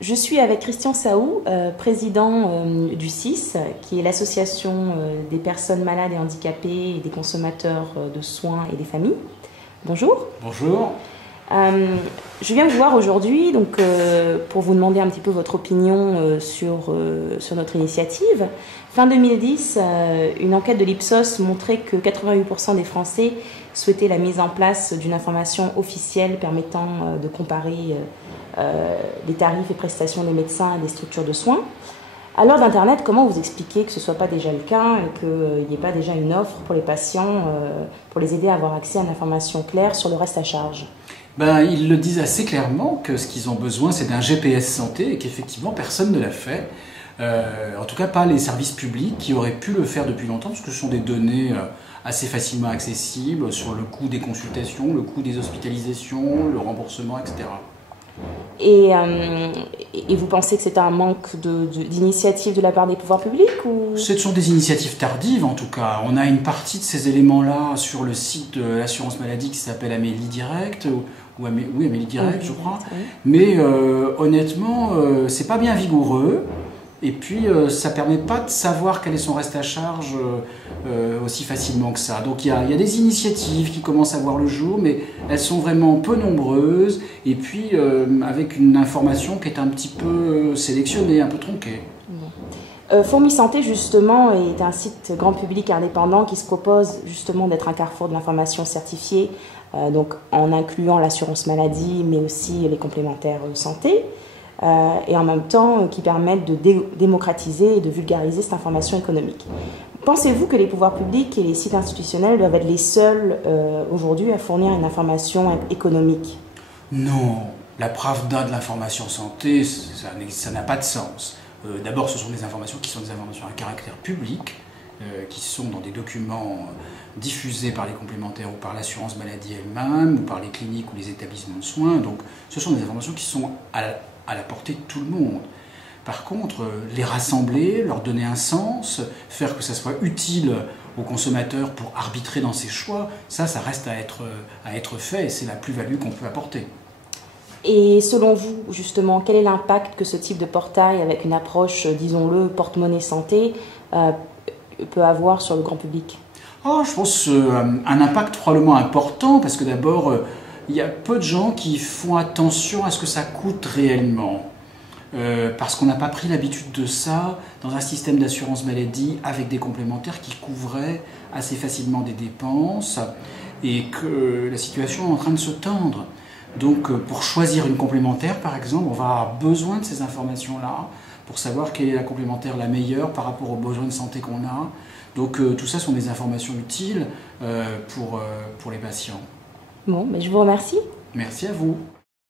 Je suis avec Christian Saou, président du CIS, qui est l'association des personnes malades et handicapées et des consommateurs de soins et des familles. Bonjour. Bonjour. Je viens vous voir aujourd'hui pour vous demander un petit peu votre opinion sur notre initiative. Fin 2010, une enquête de l'Ipsos montrait que 88% des Français souhaitaient la mise en place d'une information officielle permettant de comparer les tarifs et prestations des médecins et des structures de soins. À l'heure d'Internet, comment vous expliquez que ce ne soit pas déjà le cas et qu'il n'y ait pas déjà une offre pour les patients pour les aider à avoir accès à une information claire sur le reste à charge? Ils le disent assez clairement que ce qu'ils ont besoin, c'est d'un GPS santé et qu'effectivement, personne ne l'a fait. En tout cas, pas les services publics qui auraient pu le faire depuis longtemps, parce que ce sont des données assez facilement accessibles sur le coût des consultations, le coût des hospitalisations, le remboursement, etc. Et vous pensez que c'est un manque d'initiative de la part des pouvoirs publics ou... Ce sont des initiatives tardives en tout cas. On a une partie de ces éléments-là sur le site de l'assurance maladie qui s'appelle Amélie Direct, oui, Amélie Direct, je crois. Oui. Mais honnêtement, c'est pas bien vigoureux. Et puis, ça ne permet pas de savoir quel est son reste à charge aussi facilement que ça. Donc, il y a des initiatives qui commencent à voir le jour, mais elles sont vraiment peu nombreuses. Et puis, avec une information qui est un petit peu sélectionnée, un peu tronquée. Fourmi Santé, justement, est un site grand public indépendant qui se propose justement d'être un carrefour de l'information certifiée, donc en incluant l'assurance maladie, mais aussi les complémentaires santé. Et en même temps qui permettent de démocratiser et de vulgariser cette information économique. Pensez-vous que les pouvoirs publics et les sites institutionnels doivent être les seuls aujourd'hui à fournir une information économique? Non, la Pravda de l'information santé, ça n'a pas de sens. D'abord, ce sont des informations qui sont des informations à caractère public, qui sont dans des documents diffusés par les complémentaires ou par l'assurance maladie elle-même, ou par les cliniques ou les établissements de soins. Donc, ce sont des informations qui sont à la portée de tout le monde. Par contre, les rassembler, leur donner un sens, faire que ça soit utile aux consommateurs pour arbitrer dans ses choix, ça reste à être fait et c'est la plus-value qu'on peut apporter. Et selon vous, justement, quel est l'impact que ce type de portail, avec une approche, disons-le, porte-monnaie santé, peut avoir sur le grand public? Je pense un impact probablement important, parce que d'abord, il y a peu de gens qui font attention à ce que ça coûte réellement. Parce qu'on n'a pas pris l'habitude de ça dans un système d'assurance maladie avec des complémentaires qui couvraient assez facilement des dépenses et que la situation est en train de se tendre. Donc pour choisir une complémentaire par exemple, on va avoir besoin de ces informations-là pour savoir quelle est la complémentaire la meilleure par rapport aux besoins de santé qu'on a. Donc tout ça sont des informations utiles pour les patients. Bon, mais je vous remercie. Merci à vous.